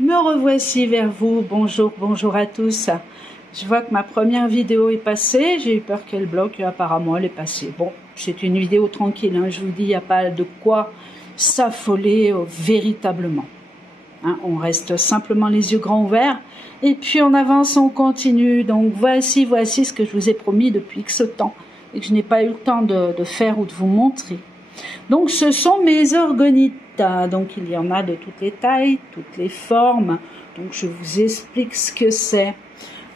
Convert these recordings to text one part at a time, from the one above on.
Me revoici vers vous. Bonjour, bonjour à tous. Je vois que ma première vidéo est passée. J'ai eu peur qu'elle bloque. Apparemment, elle est passée. Bon, c'est une vidéo tranquille. Hein. Je vous dis, il n'y a pas de quoi s'affoler véritablement. Hein, on reste simplement les yeux grands ouverts. Et puis, on avance, on continue. Donc, voici ce que je vous ai promis depuis X temps. Et que je n'ai pas eu le temps de faire ou de vous montrer. Donc, ce sont mes orgonites. Donc, il y en a de toutes les tailles, toutes les formes. Donc, je vous explique ce que c'est.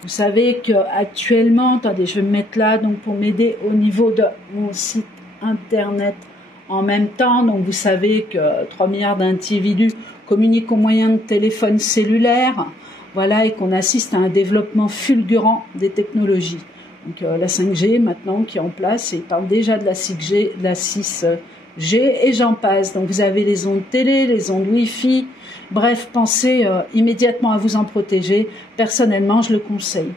Vous savez qu'actuellement, attendez, je vais me mettre là donc pour m'aider au niveau de mon site internet en même temps. Donc, vous savez que 3 milliards d'individus communiquent au moyen de téléphones cellulaires. Voilà, et qu'on assiste à un développement fulgurant des technologies. Donc, la 5G maintenant qui est en place, et il parle déjà de la 6G, de la 6G et j'en passe. Donc, vous avez les ondes télé, les ondes Wi-Fi. Bref, pensez immédiatement à vous en protéger. Personnellement, je le conseille.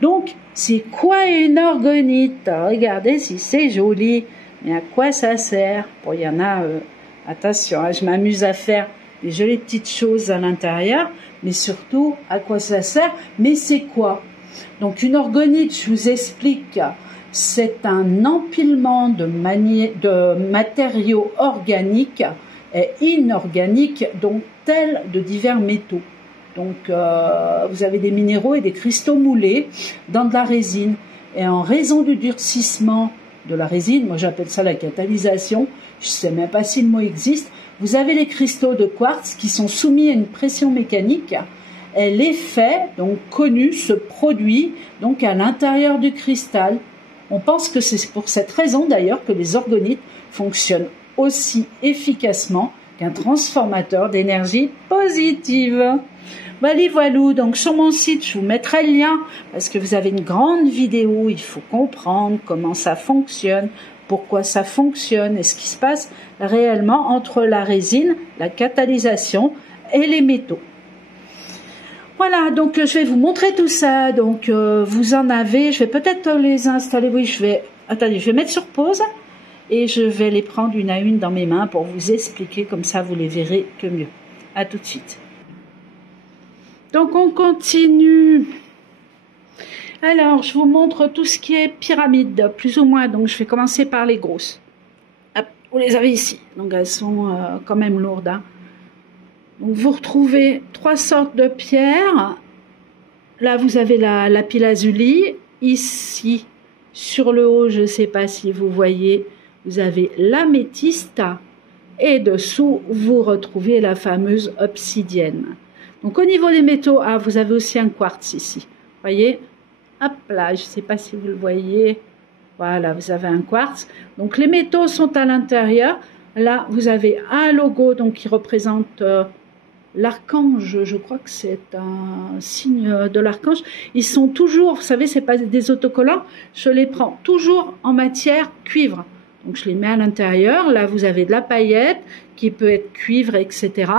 Donc, c'est quoi une orgonite? Regardez si c'est joli. Mais à quoi ça sert? Bon, il y en a, attention, hein, je m'amuse à faire des jolies petites choses à l'intérieur. Mais surtout, à quoi ça sert? Mais c'est quoi? Donc, une orgonite, je vous explique, c'est un empilement de matériaux organiques et inorganiques, donc tels de divers métaux. Donc, vous avez des minéraux et des cristaux moulés dans de la résine. Et en raison du durcissement de la résine, moi j'appelle ça la catalysation, je ne sais même pas si le mot existe, vous avez les cristaux de quartz qui sont soumis à une pression mécanique. Et l'effet, donc connu, se produit donc à l'intérieur du cristal. On pense que c'est pour cette raison d'ailleurs que les orgonites fonctionnent aussi efficacement qu'un transformateur d'énergie positive. Voilà, donc sur mon site, je vous mettrai le lien parce que vous avez une grande vidéo, il faut comprendre comment ça fonctionne, pourquoi ça fonctionne et ce qui se passe réellement entre la résine, la catalysation et les métaux. Voilà, donc je vais vous montrer tout ça. Donc vous en avez, je vais peut-être les installer. Oui, attendez, je vais mettre sur pause et je vais les prendre une à une dans mes mains pour vous expliquer, comme ça vous les verrez que mieux. À tout de suite. Donc on continue. Alors, je vous montre tout ce qui est pyramide, plus ou moins. Donc je vais commencer par les grosses. Hop, vous les avez ici. Donc elles sont quand même lourdes, hein. Donc vous retrouvez 3 sortes de pierres. Là, vous avez la lapis-lazuli. Ici, sur le haut, je ne sais pas si vous voyez, vous avez l'améthyste. Et dessous, vous retrouvez la fameuse obsidienne. Donc au niveau des métaux, vous avez aussi un quartz ici. Vous voyez? Hop là, je ne sais pas si vous le voyez. Voilà, vous avez un quartz. Donc les métaux sont à l'intérieur. Là, vous avez un logo donc, qui représente... l'archange, je crois que c'est un signe de l'archange. Ils sont toujours, vous savez, c'est pas des autocollants, je les prends toujours en matière cuivre. Donc je les mets à l'intérieur. Là, vous avez de la paillette qui peut être cuivre, etc.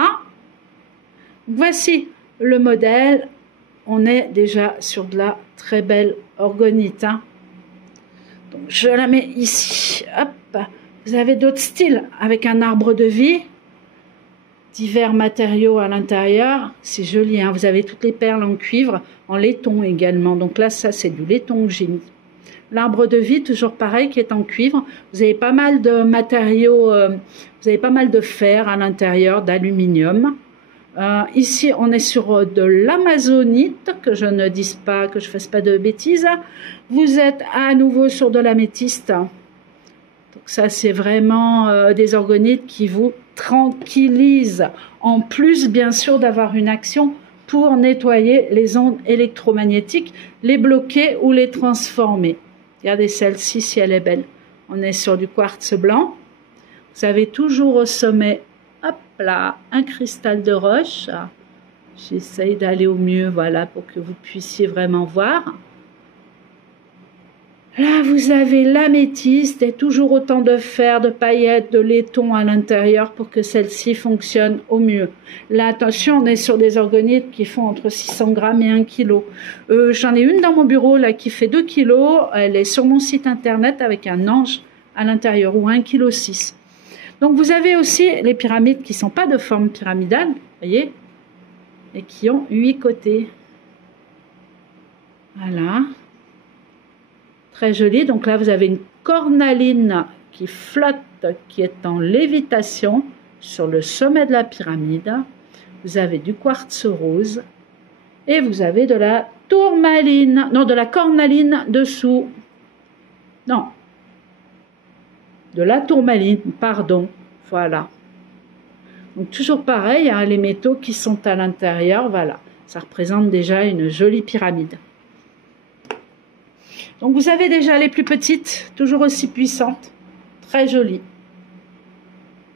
Voici le modèle. On est déjà sur de la très belle orgonite. Hein. Donc je la mets ici. Hop. Vous avez d'autres styles avec un arbre de vie. Divers matériaux à l'intérieur, c'est joli, hein. Vous avez toutes les perles en cuivre, en laiton également. Donc là, ça, c'est du laiton que j'ai mis. L'arbre de vie, toujours pareil, qui est en cuivre. Vous avez pas mal de matériaux, vous avez pas mal de fer à l'intérieur, d'aluminium. Ici, on est sur de l'amazonite, que je ne dise pas, que je fasse pas de bêtises. Vous êtes à nouveau sur de l'améthyste. Donc ça, c'est vraiment des orgonites qui vous tranquillisent, en plus bien sûr d'avoir une action pour nettoyer les ondes électromagnétiques, les bloquer ou les transformer. Regardez celle-ci, si elle est belle. On est sur du quartz blanc. Vous avez toujours au sommet, hop là, un cristal de roche. J'essaye d'aller au mieux, voilà, pour que vous puissiez vraiment voir. Là, vous avez l'améthyste et toujours autant de fer, de paillettes, de laiton à l'intérieur pour que celle-ci fonctionne au mieux. Là, attention, on est sur des orgonites qui font entre 600 grammes et 1 kg. J'en ai une dans mon bureau là qui fait 2 kg. Elle est sur mon site internet avec un ange à l'intérieur ou 1,6 kg. Donc, vous avez aussi les pyramides qui ne sont pas de forme pyramidale, voyez. et qui ont 8 côtés. Voilà. Très joli. Donc là, vous avez une cornaline qui flotte, qui est en lévitation sur le sommet de la pyramide. Vous avez du quartz rose et vous avez de la tourmaline, non, de la cornaline dessous. Non, de la tourmaline, pardon. Voilà. Donc toujours pareil, hein, les métaux qui sont à l'intérieur, voilà. Ça représente déjà une jolie pyramide. Donc vous avez déjà les plus petites, toujours aussi puissantes, très jolies,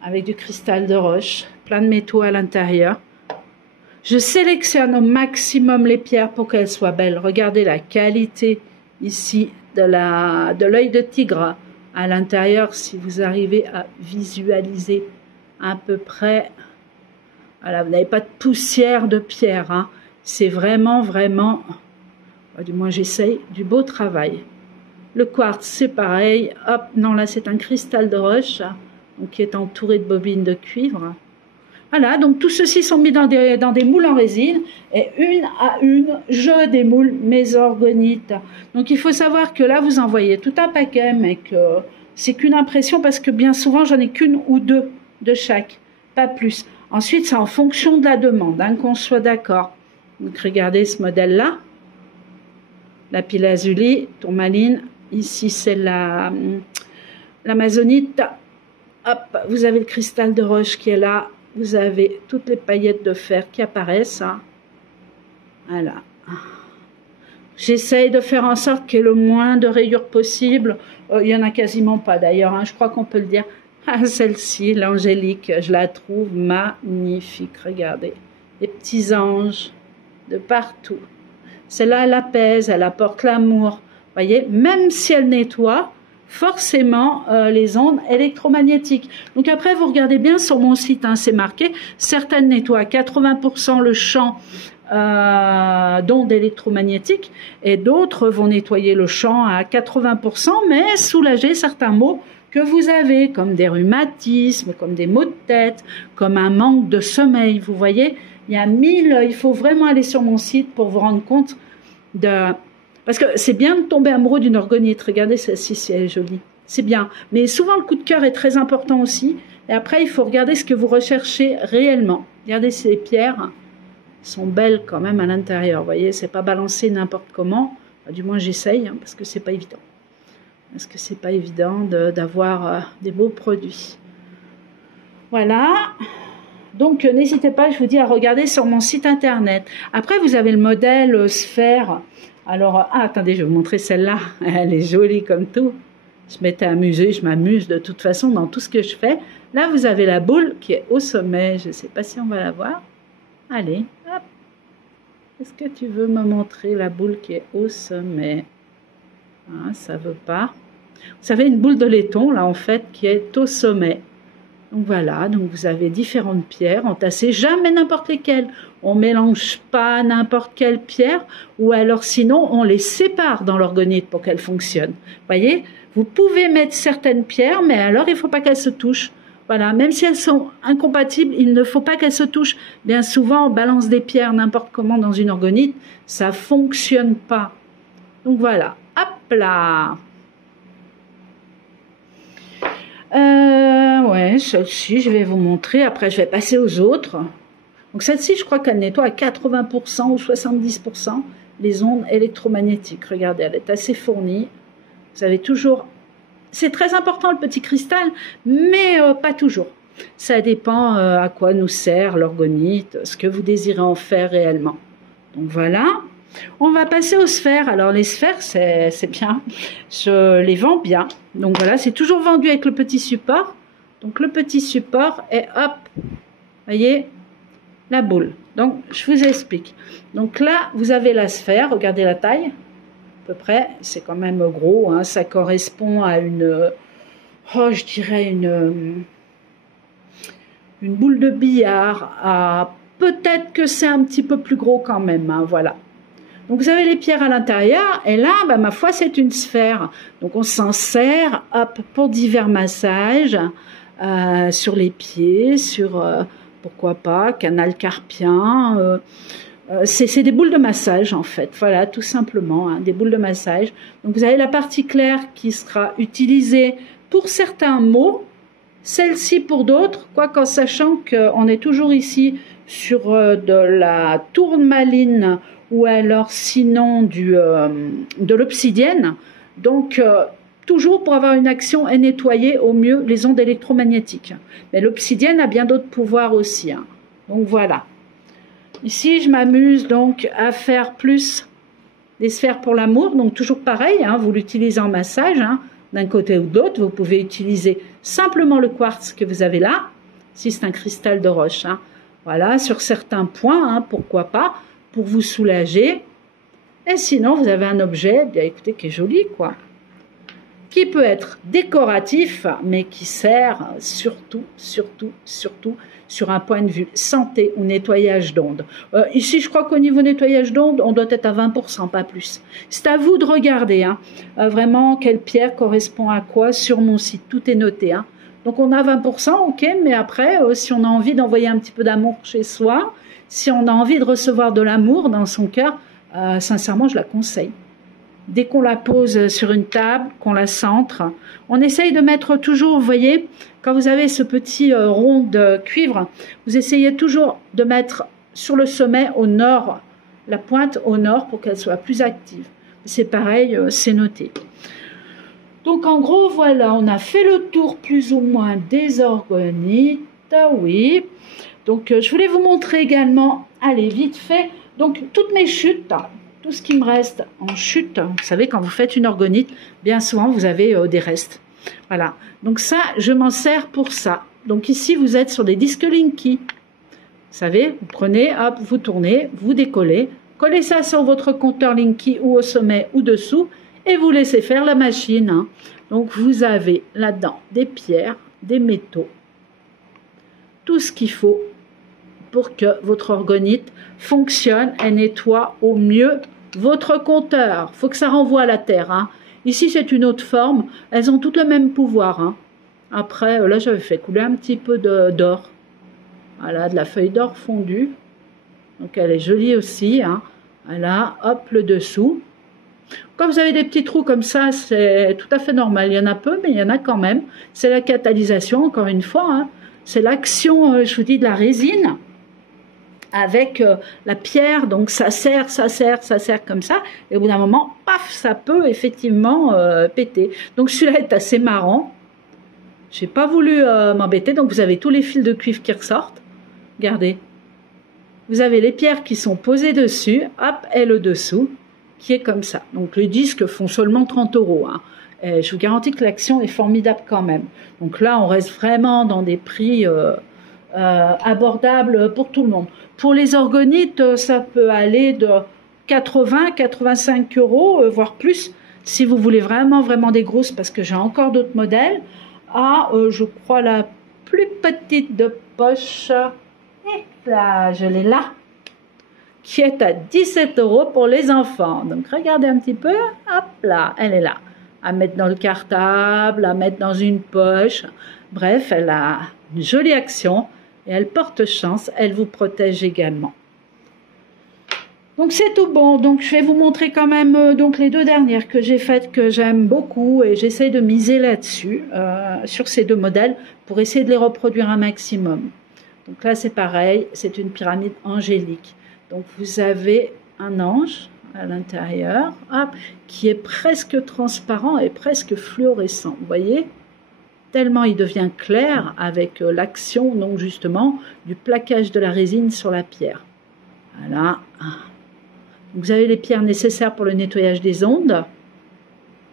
avec du cristal de roche, plein de métaux à l'intérieur. Je sélectionne au maximum les pierres pour qu'elles soient belles. Regardez la qualité ici de l'œil de tigre à l'intérieur, si vous arrivez à visualiser à peu près. Voilà, vous n'avez pas de poussière de pierre, hein. C'est vraiment, du moins j'essaye, du beau travail. Le quartz, c'est pareil. Hop, non, là c'est un cristal de roche, donc, qui est entouré de bobines de cuivre. Voilà, donc tout ceci sont mis dans des moules en résine, et une à une, je démoule mes orgonites. Donc il faut savoir que là, vous envoyez tout un paquet, mais que c'est qu'une impression, parce que bien souvent, j'en ai qu'une ou deux de chaque, pas plus. Ensuite, c'est en fonction de la demande, hein, qu'on soit d'accord. Donc regardez ce modèle-là, la lapis-lazuli, tourmaline. Ici, c'est l'amazonite. Hop, vous avez le cristal de roche qui est là. Vous avez toutes les paillettes de fer qui apparaissent. Hein. Voilà. J'essaye de faire en sorte qu'il y ait le moins de rayures possible. Il n'y en a quasiment pas d'ailleurs, hein, je crois qu'on peut le dire. Ah, celle-ci, l'angélique, je la trouve magnifique. Regardez, les petits anges de partout. Celle-là, elle apaise, elle apporte l'amour. Voyez, même si elle nettoie, forcément les ondes électromagnétiques. Donc après, vous regardez bien sur mon site, hein, c'est marqué, certaines nettoient à 80% le champ d'ondes électromagnétiques et d'autres vont nettoyer le champ à 80%, mais soulager certains maux que vous avez, comme des rhumatismes, comme des maux de tête, comme un manque de sommeil. Vous voyez, il faut vraiment aller sur mon site pour vous rendre compte de... Parce que c'est bien de tomber amoureux d'une orgonite. Regardez celle-ci, si elle est jolie. C'est bien. Mais souvent, le coup de cœur est très important aussi. Et après, il faut regarder ce que vous recherchez réellement. Regardez ces pierres. Elles sont belles quand même à l'intérieur. Vous voyez, c'est pas balancé n'importe comment. Enfin, du moins, j'essaye, hein, parce que c'est pas évident. Parce que c'est pas évident d'avoir des beaux produits. Voilà. Donc, n'hésitez pas, je vous dis, à regarder sur mon site internet. Après, vous avez le modèle sphère. Alors, attendez, je vais vous montrer celle-là. Elle est jolie comme tout. Je m'étais amusée, je m'amuse de toute façon dans tout ce que je fais. Là, vous avez la boule qui est au sommet. Je ne sais pas si on va la voir. Allez, hop. Est-ce que tu veux me montrer la boule qui est au sommet? Ah, ça ne veut pas. Vous savez, une boule de laiton, là, en fait, qui est au sommet. Donc voilà, donc vous avez différentes pierres entassées, jamais n'importe lesquelles. On ne mélange pas n'importe quelle pierre, ou alors sinon on les sépare dans l'orgonite pour qu'elles fonctionnent. Vous voyez, vous pouvez mettre certaines pierres, mais alors il ne faut pas qu'elles se touchent. Voilà, même si elles sont incompatibles, il ne faut pas qu'elles se touchent. Bien souvent, on balance des pierres n'importe comment dans une orgonite, ça ne fonctionne pas. Donc voilà, hop là. Ouais, celle-ci, je vais vous montrer. Après, je vais passer aux autres. Donc, celle-ci, je crois qu'elle nettoie à 80% ou 70% les ondes électromagnétiques. Regardez, elle est assez fournie. Vous avez toujours... C'est très important, le petit cristal, mais pas toujours. Ça dépend à quoi nous sert l'orgonite, ce que vous désirez en faire réellement. Donc, voilà. On va passer aux sphères. Alors les sphères, c'est bien. Je les vends bien. Donc voilà, c'est toujours vendu avec le petit support. Donc le petit support est hop, voyez, la boule. Donc je vous explique. Donc là, vous avez la sphère. Regardez la taille, à peu près. C'est quand même gros. Hein, ça correspond à une, je dirais une boule de billard. Peut-être que c'est un petit peu plus gros quand même. Hein, voilà. Donc vous avez les pierres à l'intérieur et là, ma foi, c'est une sphère. Donc on s'en sert pour divers massages sur les pieds, pourquoi pas, canal carpien. C'est des boules de massage en fait, voilà, tout simplement, hein, des boules de massage. Donc vous avez la partie claire qui sera utilisée pour certains mots, celle-ci pour d'autres, quoique en sachant qu'on est toujours ici sur de la tourmaline ou alors sinon de l'obsidienne. Donc toujours pour avoir une action et nettoyer au mieux les ondes électromagnétiques. Mais l'obsidienne a bien d'autres pouvoirs aussi, hein. Donc voilà. Ici, je m'amuse donc à faire plus des sphères pour l'amour. Donc toujours pareil, hein, vous l'utilisez en massage, hein, d'un côté ou de l'autre. Vous pouvez utiliser simplement le quartz que vous avez là, si c'est un cristal de roche. Hein. Voilà, sur certains points, hein, pourquoi pas, pour vous soulager. Et sinon, vous avez un objet, bien écoutez, qui est joli, quoi. Qui peut être décoratif, mais qui sert surtout sur un point de vue santé ou nettoyage d'ondes. Ici, je crois qu'au niveau nettoyage d'ondes, on doit être à 20%, pas plus. C'est à vous de regarder, hein, vraiment quelle pierre correspond à quoi sur mon site. Tout est noté. Hein. Donc on a 20%, ok, mais après, si on a envie d'envoyer un petit peu d'amour chez soi, si on a envie de recevoir de l'amour dans son cœur, sincèrement, je la conseille. Dès qu'on la pose sur une table, qu'on la centre, on essaye de mettre toujours, vous voyez, quand vous avez ce petit rond de cuivre, vous essayez toujours de mettre sur le sommet au nord, la pointe au nord pour qu'elle soit plus active. C'est pareil, c'est noté. Donc en gros, voilà, on a fait le tour plus ou moins des orgonites, oui. Donc je voulais vous montrer également, allez, vite fait, donc toutes mes chutes, tout ce qui me reste en chute, vous savez, quand vous faites une orgonite, bien souvent, vous avez des restes. Voilà. Donc ça, je m'en sers pour ça. Donc ici, vous êtes sur des disques Linky. Vous savez, vous prenez, hop, vous tournez, vous décollez, collez ça sur votre compteur Linky ou au sommet ou dessous et vous laissez faire la machine. Hein. Donc vous avez là-dedans des pierres, des métaux, tout ce qu'il faut pour que votre orgonite fonctionne et nettoie au mieux votre compteur. Il faut que ça renvoie à la terre. Hein. Ici, c'est une autre forme. Elles ont toutes le même pouvoir. Hein. Après, là, j'avais fait couler un petit peu d'or. Voilà, de la feuille d'or fondue. Donc, elle est jolie aussi. Hein. Voilà, hop, le dessous. Quand vous avez des petits trous comme ça, c'est tout à fait normal. Il y en a peu, mais il y en a quand même. C'est la catalysation, encore une fois. Hein. C'est l'action, je vous dis, de la résine avec la pierre, donc ça serre comme ça, et au bout d'un moment, paf, ça peut effectivement péter. Donc celui-là est assez marrant. J'ai pas voulu m'embêter, donc vous avez tous les fils de cuivre qui ressortent. Regardez. Vous avez les pierres qui sont posées dessus, hop, et le dessous, qui est comme ça. Donc les disques font seulement 30 €. Hein. Et je vous garantis que l'action est formidable quand même. Donc là, on reste vraiment dans des prix abordables pour tout le monde. Pour les orgonites, ça peut aller de 80, 85 €, voire plus, si vous voulez vraiment des grosses, parce que j'ai encore d'autres modèles, à, je crois, la plus petite de poche, et là, je l'ai là, qui est à 17 € pour les enfants. Donc, regardez un petit peu, hop là, elle est là. À mettre dans le cartable, à mettre dans une poche. Bref, elle a une jolie action. Et elle porte chance, elle vous protège également. Donc c'est tout bon. Donc je vais vous montrer quand même donc les deux dernières que j'ai faites, que j'aime beaucoup. Et j'essaye de miser là-dessus, sur ces deux modèles, pour essayer de les reproduire un maximum. Donc là c'est pareil, c'est une pyramide angélique. Donc vous avez un ange à l'intérieur, qui est presque transparent et presque fluorescent. Vous voyez ? Tellement il devient clair avec l'action, donc justement, du plaquage de la résine sur la pierre. Voilà. Vous avez les pierres nécessaires pour le nettoyage des ondes.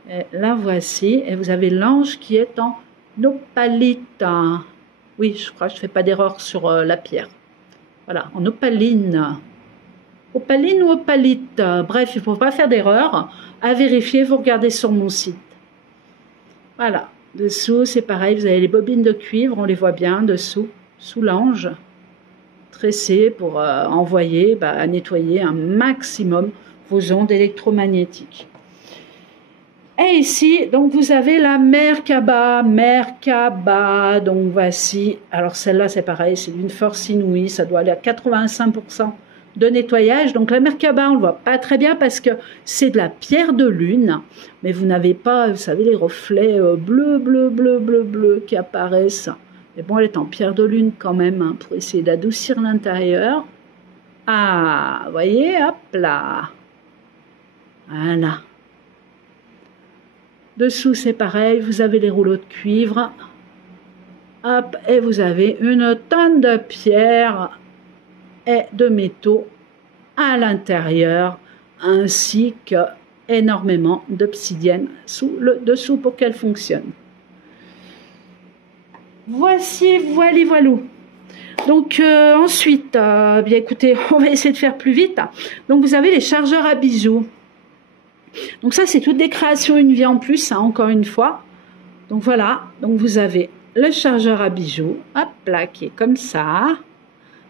Et là, voici. Et vous avez l'ange qui est en opalite. Oui, je crois que je ne fais pas d'erreur sur la pierre. Voilà, en opaline. Opaline ou opalite. Bref, il ne faut pas faire d'erreur. À vérifier, vous regardez sur mon site. Voilà. Dessous, c'est pareil, vous avez les bobines de cuivre, on les voit bien dessous, sous l'ange, tressées pour envoyer, nettoyer un maximum vos ondes électromagnétiques. Et ici, donc vous avez la Merkaba, donc voici, alors celle-là c'est pareil, c'est d'une force inouïe, ça doit aller à 85% de nettoyage. Donc la Merkaba, on le voit pas très bien parce que c'est de la pierre de lune, mais vous n'avez pas, vous savez, les reflets bleu qui apparaissent. Mais bon, elle est en pierre de lune quand même, hein, pour essayer d'adoucir l'intérieur. Ah, vous voyez, hop là. Voilà. Dessous, c'est pareil, vous avez les rouleaux de cuivre. Hop, et vous avez une tonne de pierres et de métaux à l'intérieur, ainsi que énormément d'obsidienne sous le dessous pour qu'elle fonctionne. Voici, voilou. Donc ensuite, bien écoutez, on va essayer de faire plus vite. Donc vous avez les chargeurs à bijoux. Donc ça, c'est toutes des créations une vie en plus, hein, encore une fois. Donc voilà, donc vous avez le chargeur à bijoux, hop là, qui est comme ça.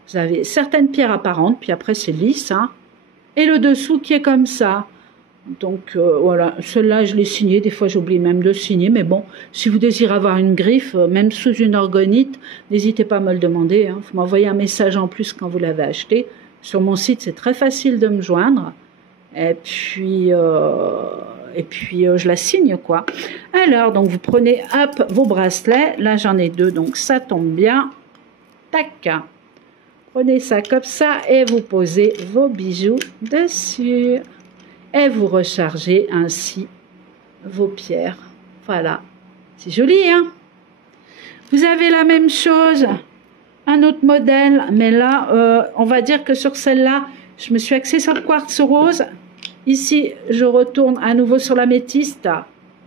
Vous avez certaines pierres apparentes, puis après c'est lisse, hein, et le dessous qui est comme ça. Donc voilà, celui-là je l'ai signé, des fois j'oublie même de signer, mais bon, si vous désirez avoir une griffe, même sous une orgonite, n'hésitez pas à me le demander, hein. Vous m'envoyez un message en plus quand vous l'avez acheté. Sur mon site, c'est très facile de me joindre. Et puis je la signe, quoi. Alors, donc vous prenez, hop, vos bracelets. Là, j'en ai 2, donc ça tombe bien. Tac. Prenez ça comme ça et vous posez vos bijoux dessus. Et vous rechargez ainsi vos pierres. Voilà. C'est joli, hein? Vous avez la même chose, un autre modèle, mais là, on va dire que sur celle-là, je me suis axée sur le quartz rose. Ici, je retourne à nouveau sur l'améthyste.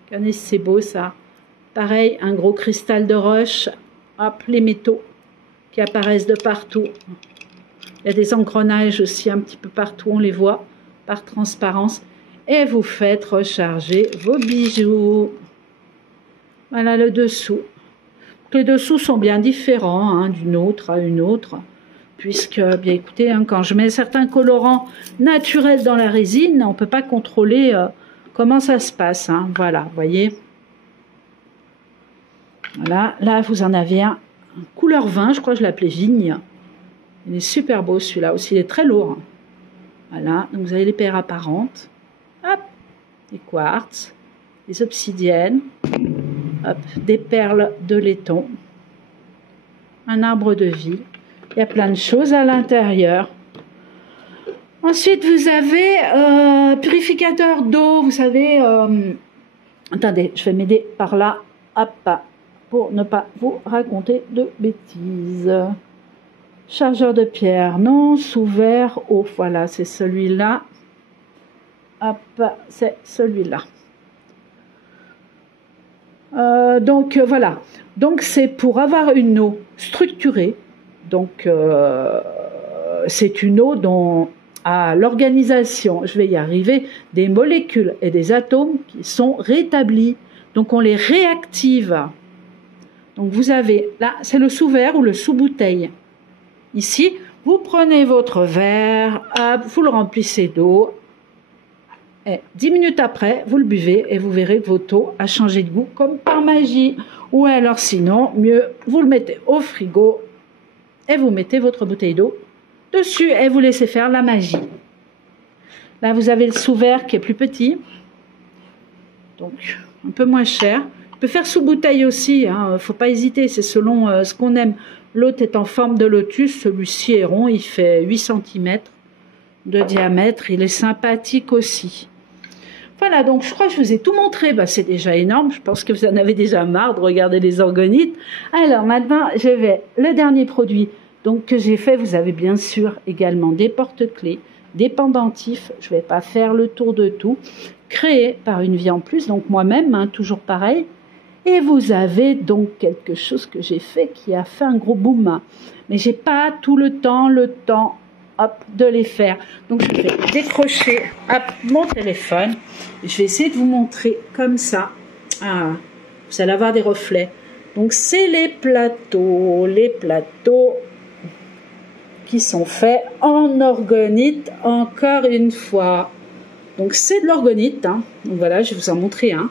Regardez, c'est beau ça. Pareil, un gros cristal de roche. Hop, les métaux qui apparaissent de partout. Il y a des engrenages aussi un petit peu partout, on les voit par transparence. Et vous faites recharger vos bijoux. Voilà le dessous. Les dessous sont bien différents, hein, d'une autre à une autre. Puisque, bien écoutez, hein, quand je mets certains colorants naturels dans la résine, on ne peut pas contrôler comment ça se passe. Hein. Voilà, vous voyez. Voilà, là vous en avez un couleur vin, je crois que je l'appelais vigne. Il est super beau celui-là aussi, il est très lourd. Voilà, donc vous avez les pierres apparentes. Hop, des quartz, des obsidiennes, hop, des perles de laiton, un arbre de vie. Il y a plein de choses à l'intérieur. Ensuite, vous avez purificateur d'eau. Vous savez, attendez, je vais m'aider par là, hop, pour ne pas vous raconter de bêtises. Chargeur de pierre, non, sous verre, eau. Voilà, c'est celui-là. Hop, c'est celui-là. Donc, voilà. Donc, c'est pour avoir une eau structurée. Donc, c'est une eau dont, à l'organisation, je vais y arriver, des molécules et des atomes qui sont rétablis. Donc, on les réactive. Donc, vous avez, là, c'est le sous-verre ou le sous-bouteille. Ici, vous prenez votre verre, hop, vous le remplissez d'eau. Et 10 minutes après, vous le buvez et vous verrez que votre eau a changé de goût comme par magie. Ou alors, sinon, mieux, vous le mettez au frigo et vous mettez votre bouteille d'eau dessus et vous laissez faire la magie. Là, vous avez le sous-verre qui est plus petit, donc un peu moins cher. On peut faire sous bouteille aussi, hein, faut pas hésiter, c'est selon ce qu'on aime. L'autre est en forme de lotus, celui-ci est rond, il fait 8 cm de diamètre, il est sympathique aussi. Voilà, donc je crois que je vous ai tout montré. Bah, c'est déjà énorme, je pense que vous en avez déjà marre de regarder les orgonites. Alors maintenant, je vais, le dernier produit donc, que j'ai fait, vous avez bien sûr également des porte-clés, des pendentifs, je ne vais pas faire le tour de tout, créés par une vie en plus, donc moi-même, hein, toujours pareil. Et vous avez donc quelque chose que j'ai fait qui a fait un gros boom. Mais j'ai pas tout le temps, hop, de les faire. Donc je vais décrocher hop, mon téléphone. Je vais essayer de vous montrer comme ça. Ah, vous allez avoir des reflets. Donc c'est les plateaux qui sont faits en orgonite, encore une fois. Donc c'est de l'orgonite, hein. Donc voilà, je vais vous en montrer un.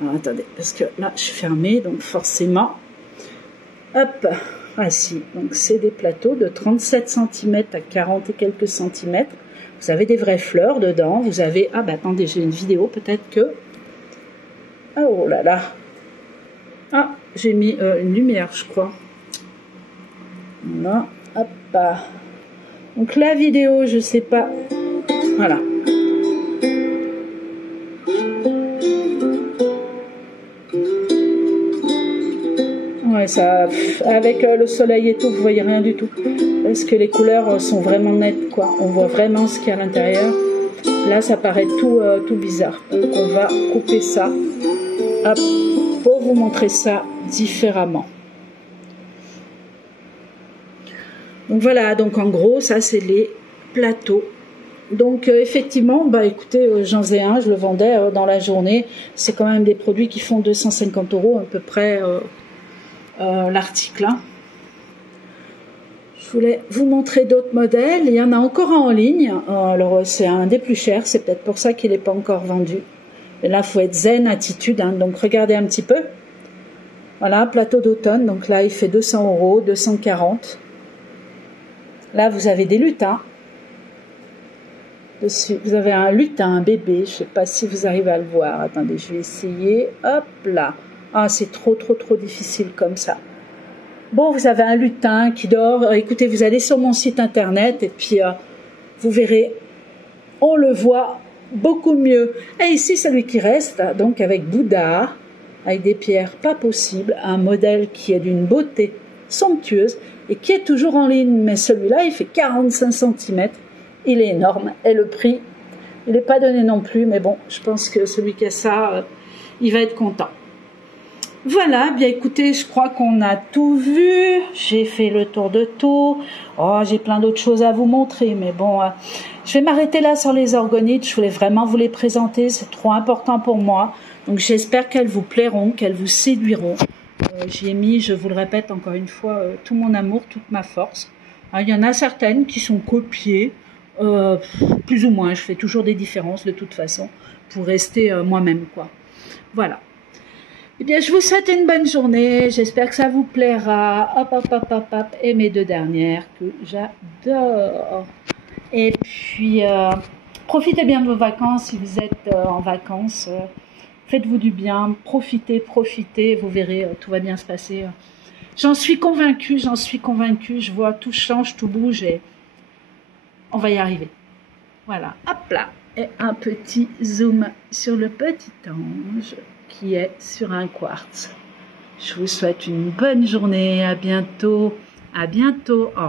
Alors, attendez, parce que là je suis fermée, donc forcément, hop, voici. Donc c'est des plateaux de 37 cm à 40 et quelques centimètres. Vous avez des vraies fleurs dedans, vous avez, ah bah attendez, j'ai une vidéo, peut-être que, oh là là, ah, j'ai mis une lumière, je crois. Voilà, hop, donc la vidéo, je sais pas, voilà. Ouais, ça, avec le soleil et tout, vous voyez rien du tout. Parce que les couleurs sont vraiment nettes, quoi. On voit vraiment ce qu'il y a à l'intérieur. Là, ça paraît tout bizarre. Donc, on va couper ça. Hop, pour vous montrer ça différemment. Donc voilà, donc en gros, ça c'est les plateaux. Donc effectivement, bah écoutez, j'en faisais un, je le vendais dans la journée. C'est quand même des produits qui font 250 € à peu près l'article. Hein. Je voulais vous montrer d'autres modèles. Il y en a encore en ligne. Alors c'est un des plus chers, c'est peut-être pour ça qu'il n'est pas encore vendu. Et là, il faut être zen, attitude. Hein. Donc regardez un petit peu. Voilà, plateau d'automne. Donc là, il fait 200 €, 240. Là, vous avez des lutins. Dessus, vous avez un lutin, un bébé. Je ne sais pas si vous arrivez à le voir. Attendez, je vais essayer. Hop là. Ah, c'est trop difficile comme ça. Bon, vous avez un lutin qui dort. Écoutez, vous allez sur mon site internet et puis vous verrez, on le voit beaucoup mieux. Et ici, celui qui reste, donc avec Bouddha, avec des pierres pas possibles, un modèle qui est d'une beauté somptueuse et qui est toujours en ligne. Mais celui-là, il fait 45 cm. Il est énorme. Et le prix, il n'est pas donné non plus. Mais bon, je pense que celui qui a ça, il va être content. Voilà, bien écoutez, je crois qu'on a tout vu. J'ai fait le tour de tout. Oh, j'ai plein d'autres choses à vous montrer. Mais bon, je vais m'arrêter là sur les orgonites. Je voulais vraiment vous les présenter. C'est trop important pour moi. Donc j'espère qu'elles vous plairont, qu'elles vous séduiront. J'y ai mis, je vous le répète encore une fois, tout mon amour, toute ma force. Alors, il y en a certaines qui sont copiées, plus ou moins. Je fais toujours des différences de toute façon pour rester moi-même, quoi. Voilà. Eh bien, je vous souhaite une bonne journée. J'espère que ça vous plaira. Hop, hop, hop, hop, hop. Et mes deux dernières que j'adore. Et puis, profitez bien de vos vacances si vous êtes en vacances. Faites-vous du bien, profitez, vous verrez, tout va bien se passer. J'en suis convaincue, je vois tout change, tout bouge et on va y arriver. Voilà, hop là, et un petit zoom sur le petit ange qui est sur un quartz. Je vous souhaite une bonne journée, à bientôt. Au revoir.